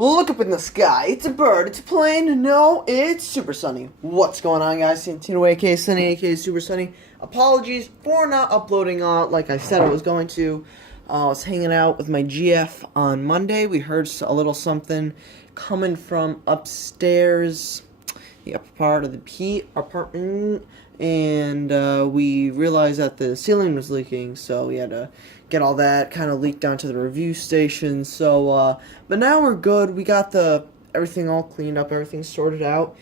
Look up in the sky. It's a bird. It's a plane. No, it's Super Sunny. What's going on, guys? Santino, aka Sunny, aka Super Sunny. Apologies for not uploading like I said I was going to. I was hanging out with my GF on Monday. We heard a little something coming from upstairs, the upper part of the apartment, and we realized that the ceiling was leaking, so we had to get all that kind of leaked down to the review station. So, but now we're good. We got everything all cleaned up, everything sorted out.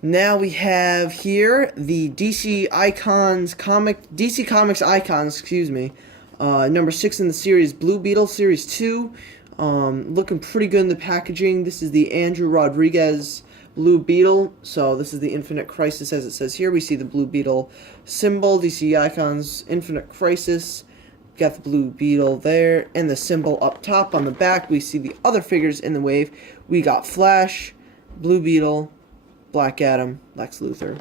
Now we have here the DC Comics Icons, excuse me, number 6 in the series, Blue Beetle Series 2. Looking pretty good in the packaging. This is the Andrew Rodriguez Blue Beetle. So this is the Infinite Crisis, as it says here. We see the Blue Beetle symbol, DC Icons Infinite Crisis. Got the Blue Beetle there, and the symbol up top. On the back, we see the other figures in the wave. We got Flash, Blue Beetle, Black Adam, Lex Luthor,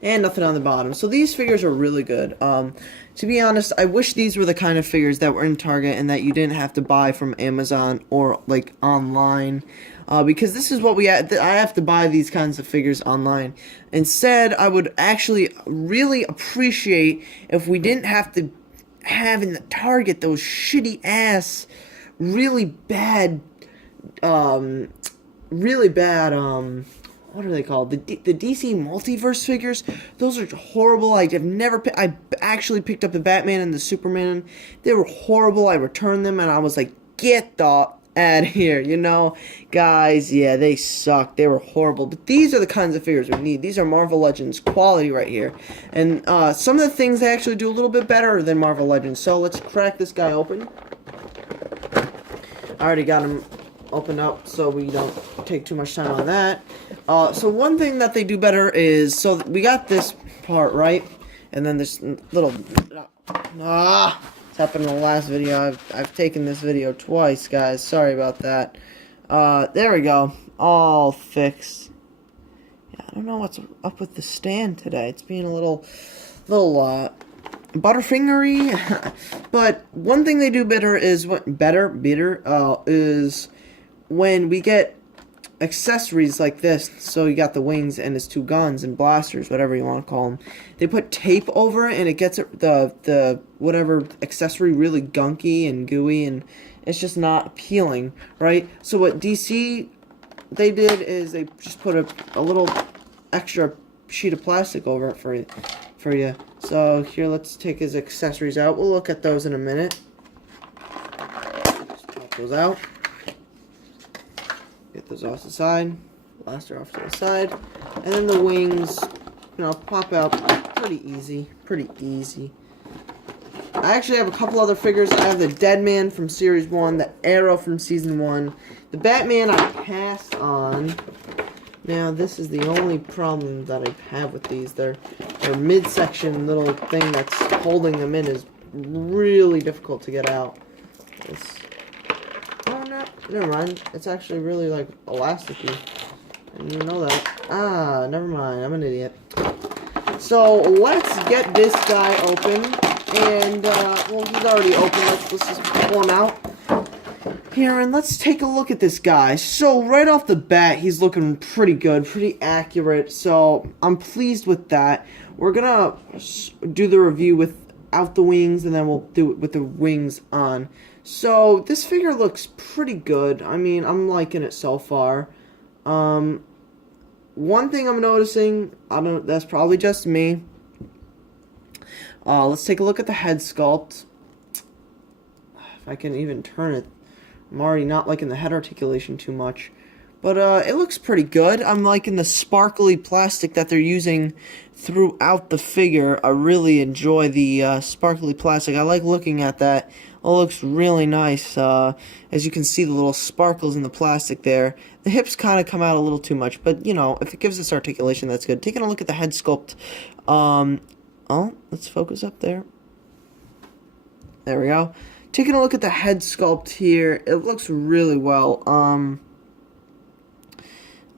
and nothing on the bottom. So these figures are really good. To be honest, I wish these were the kind of figures that were in Target and that you didn't have to buy from Amazon or like online, because this is what I have to buy these kinds of figures online. Instead, I would actually really appreciate if we didn't have to have in the Target those shitty ass, really bad, what are they called? The DC Multiverse figures. Those are horrible. I actually picked up the Batman and the Superman. They were horrible. I returned them and I was like, get the out of here, you know? Guys, yeah, they suck. They were horrible. But these are the kinds of figures we need. These are Marvel Legends quality right here. And some of the things they actually do a little bit better than Marvel Legends. So let's crack this guy open. I already got him open up, so we don't take too much time on that. So one thing that they do better is, so we got this part, right? And then this little, it's happened in the last video. I've taken this video twice, guys. Sorry about that. There we go. All fixed. Yeah, I don't know what's up with the stand today. It's being a little butterfingery. But one thing they do better is is when we get accessories like this. So you got the wings and his 2 guns and blasters, whatever you want to call them. They put tape over it and it gets the whatever accessory really gunky and gooey, and it's just not appealing, right? So what DC they did is they just put a little extra sheet of plastic over it for you. So here, let's take his accessories out. We'll look at those in a minute. Just pop those out. Get those off the side, blaster off to the side, and then the wings, pop out pretty easy, I actually have a couple other figures. I have the Deadman from Series 1, the Arrow from Season 1, the Batman I passed on. Now, this is the only problem that I have with these. Their midsection little thing that's holding them in is really difficult to get out. Never mind. It's actually really, like, elasticy. I didn't even know that. Never mind. I'm an idiot. So, let's get this guy open. And, well, he's already open. Let's just pull him out here, and let's take a look at this guy. So, right off the bat, he's looking pretty good, pretty accurate. So, I'm pleased with that. We're gonna do the review without the wings, and then we'll do it with the wings on. So, this figure looks pretty good. I mean, I'm liking it so far. One thing I'm noticing, that's probably just me. Let's take a look at the head sculpt. If I can even turn it. I'm already not liking the head articulation too much. But, it looks pretty good. I'm liking the sparkly plastic that they're using throughout the figure. I really enjoy the sparkly plastic. I like looking at that. It looks really nice. As you can see, the little sparkles in the plastic there. The hips kind of come out a little too much, but, if it gives us articulation, that's good. Taking a look at the head sculpt. Let's focus up there. There we go. Taking a look at the head sculpt here. It looks really well.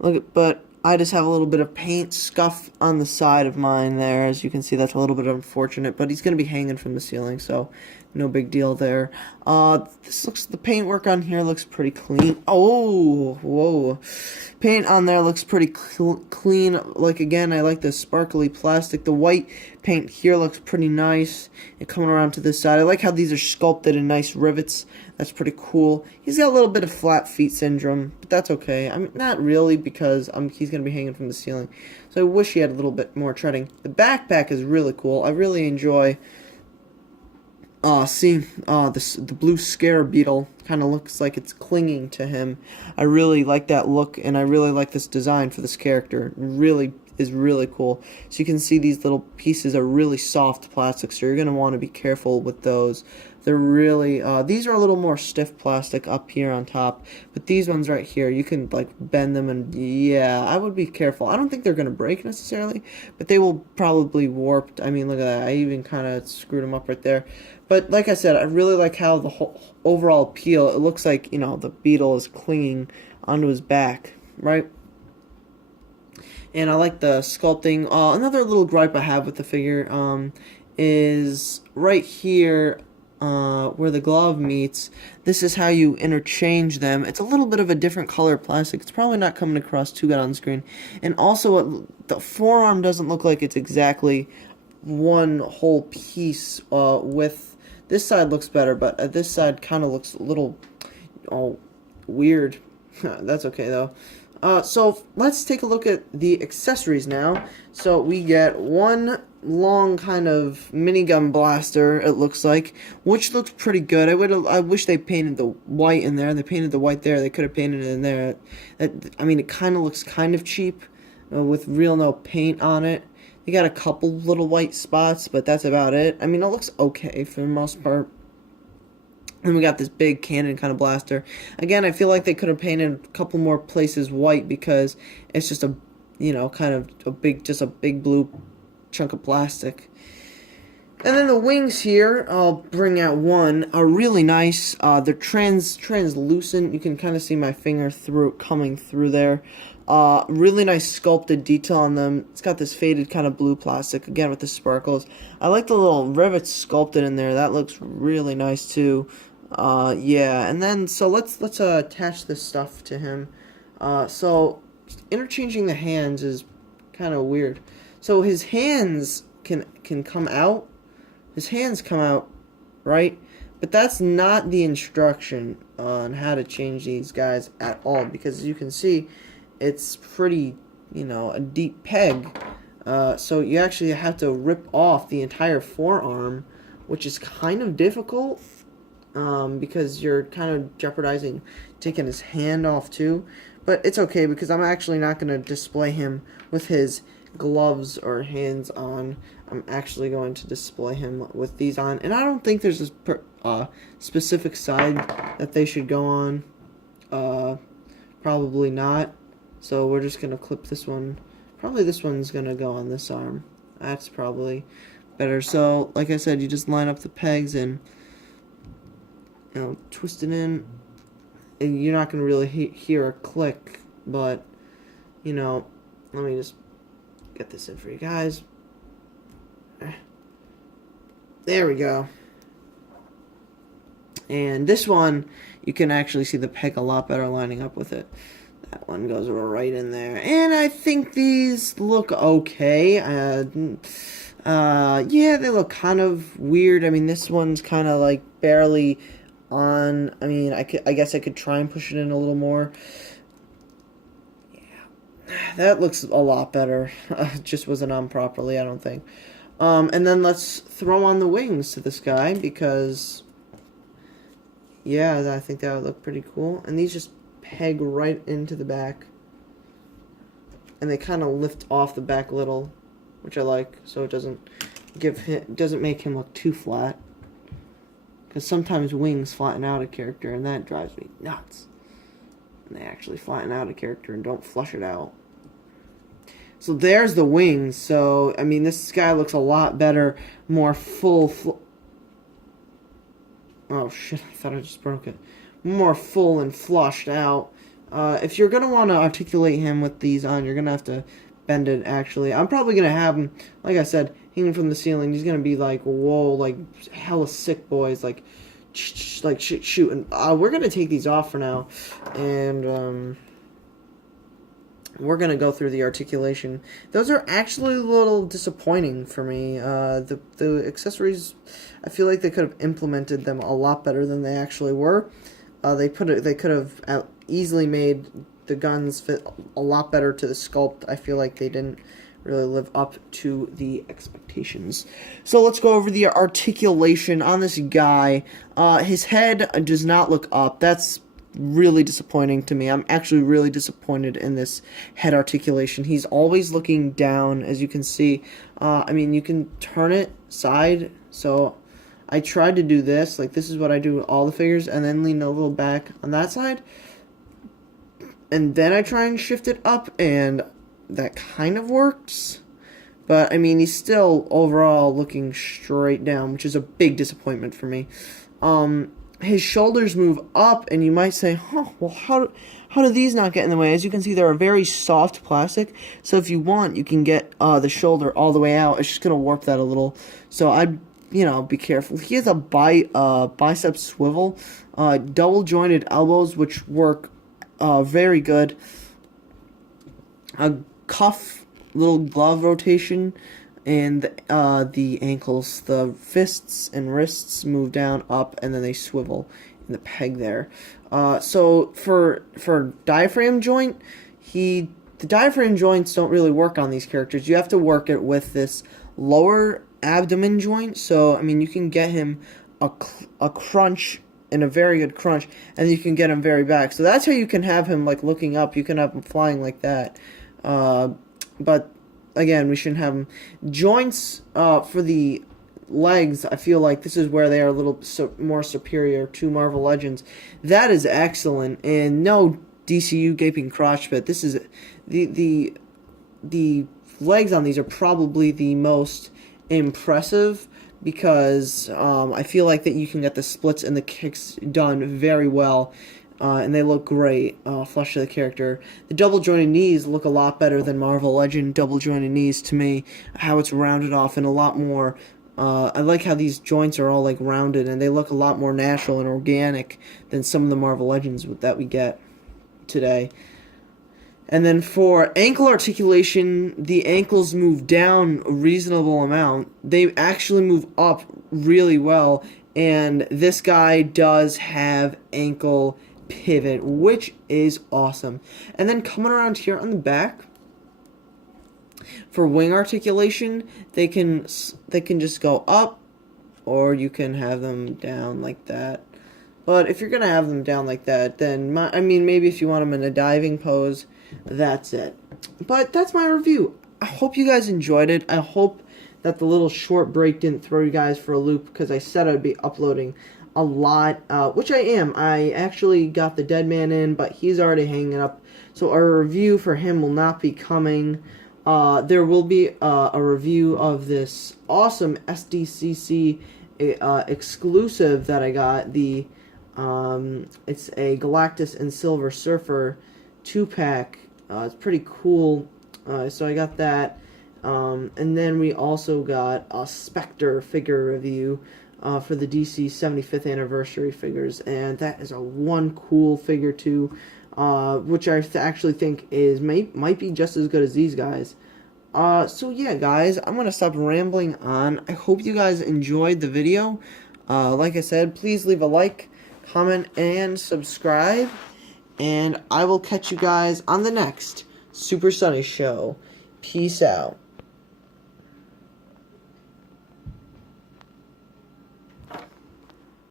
But I just have a little bit of paint scuff on the side of mine there. As you can see, that's a little bit unfortunate, but he's going to be hanging from the ceiling, so no big deal there. The paintwork on here looks pretty clean. Oh, whoa. Paint on there looks pretty clean. Like, again, I like the sparkly plastic. The white paint here looks pretty nice. And coming around to this side, I like how these are sculpted in nice rivets. That's pretty cool. He's got a little bit of flat feet syndrome, but that's okay. I mean, not really, because he's going to be hanging from the ceiling. So I wish he had a little bit more treading. The backpack is really cool. I really enjoy the blue scare beetle. Kind of looks like it's clinging to him. I really like that look, and I really like this design for this character. It really is really cool. So you can see these little pieces are really soft plastic, so you're going to want to be careful with those. They're really, these are a little more stiff plastic up here on top, but these ones right here, you can like bend them, and yeah, I would be careful. I don't think they're going to break necessarily, but they will probably warp. I mean, look at that. I even kind of screwed them up right there. But like I said, I really like how the whole overall appeal, it looks like, you know, the beetle is clinging onto his back, right? And I like the sculpting. Another little gripe I have with the figure is right here where the glove meets. This is how you interchange them. It's a little bit of a different color plastic. It's probably not coming across too good on screen. And also, the forearm doesn't look like it's exactly one whole piece with... This side looks better, but this side kind of looks a little weird. That's okay, though. So let's take a look at the accessories now. So we get one long kind of minigun blaster, it looks like, which looks pretty good. I wish they painted the white in there. They painted the white there. They could have painted it in there. I mean, it kind of looks kind of cheap with real no paint on it. They got a couple little white spots, but that's about it. I mean, it looks okay for the most part. And we got this big cannon kind of blaster. Again, I feel like they could have painted a couple more places white, because it's just a, you know, kind of a big blue chunk of plastic. And then the wings here, I'll bring out one, are really nice. They're translucent. You can kind of see my finger coming through there. Really nice sculpted detail on them. It's got this faded kind of blue plastic, again with the sparkles. I like the little rivets sculpted in there. That looks really nice too. Yeah, and then so let's attach this stuff to him. So interchanging the hands is kind of weird. So his hands can come out. His hands come out, right? But that's not the instruction on how to change these guys at all, because as you can see, it's pretty, you know, a deep peg. So you actually have to rip off the entire forearm, which is kind of difficult, because you're kind of jeopardizing taking his hand off too. But it's okay, because I'm actually not going to display him with his gloves or hands on. I'm actually going to display him with these on. And I don't think there's a specific side that they should go on. Probably not. So we're just going to clip this one. Probably this one's going to go on this arm. That's probably better. So, like I said, you just line up the pegs and, you know, twist it in. And you're not going to really hear a click. But, you know, let me just get this in for you guys. There we go. And this one, you can actually see the peg a lot better lining up with it. That one goes right in there. And I think these look okay. Yeah, they look kind of weird. I mean, this one's kind of like barely on. I mean, I guess I could try and push it in a little more. Yeah, that looks a lot better. Just wasn't on properly, I don't think. And then let's throw on the wings to this guy, because, yeah, I think that would look pretty cool. And these just peg right into the back. And they kind of lift off the back a little, which I like, so it doesn't make him look too flat. Because sometimes wings flatten out a character, and that drives me nuts. And they actually flatten out a character and don't flush it out. So there's the wings. So, I mean, this guy looks a lot better, more full. Oh, shit, I thought I just broke it. More full and flushed out. If you're going to want to articulate him with these on, you're going to have to bend it, actually. I'm probably going to have him, like I said, hanging from the ceiling. He's gonna be like, whoa, like hella sick boys, like shooting. We're gonna take these off for now, and we're gonna go through the articulation. Those are actually a little disappointing for me. The accessories, I feel like they could have implemented them a lot better than they actually were. They could have easily made the guns fit a lot better to the sculpt. I feel like they didn't really live up to the expectations. So let's go over the articulation on this guy. His head does not look up. That's really disappointing to me. I'm actually really disappointed in this head articulation. He's always looking down, as you can see. I mean, you can turn it side, so I tried to do this. Like, this is what I do with all the figures, and then lean a little back on that side. And then I try and shift it up, and that kind of works. But, I mean, he's still overall looking straight down, which is a big disappointment for me. His shoulders move up, and you might say, oh, well, how do these not get in the way? As you can see, they're a very soft plastic, so if you want, you can get the shoulder all the way out. It's just going to warp that a little, so I'd, be careful. He has a bicep swivel, double-jointed elbows, which work very good, a cuff, little glove rotation, and the ankles, the fists and wrists move down, up, and then they swivel in the peg there. So for diaphragm joint, the diaphragm joints don't really work on these characters. You have to work it with this lower abdomen joint. So I mean, you can get him a crunch, and a very good crunch, and you can get him very back. So that's how you can have him like looking up. You can have him flying like that. But again, we shouldn't have them. Joints for the legs, I feel like this is where they are a little more superior to Marvel Legends. That is excellent, and no DCU gaping crotch pit. This is the legs on these are probably the most impressive, because I feel like that you can get the splits and the kicks done very well. And they look great, flush to the character. The double-jointed knees look a lot better than Marvel Legend double-jointed knees to me. How it's rounded off and a lot more. I like how these joints are all like rounded, and they look a lot more natural and organic than some of the Marvel Legends that we get today. And then for ankle articulation, the ankles move down a reasonable amount. They actually move up really well, and this guy does have ankle pivot, which is awesome. And then coming around here on the back, for wing articulation, they can just go up, or you can have them down like that. But if you're gonna have them down like that, then I mean, maybe if you want them in a diving pose, that's it. But that's my review. I hope you guys enjoyed it. I hope that the little short break didn't throw you guys for a loop, because I said I'd be uploading a lot, which I am. I actually got the Dead Man in, but he's already hanging up, so our review for him will not be coming. There will be a review of this awesome SDCC exclusive that I got. It's a Galactus and Silver Surfer 2-pack. It's pretty cool, so I got that. And then we also got a Spectre figure review for the DC 75th anniversary figures, and that is one cool figure too, which I actually think might be just as good as these guys. So yeah, guys, I'm gonna stop rambling on. I hope you guys enjoyed the video. Like I said, please leave a like, comment, and subscribe, and I will catch you guys on the next Super Sunny Show. Peace out.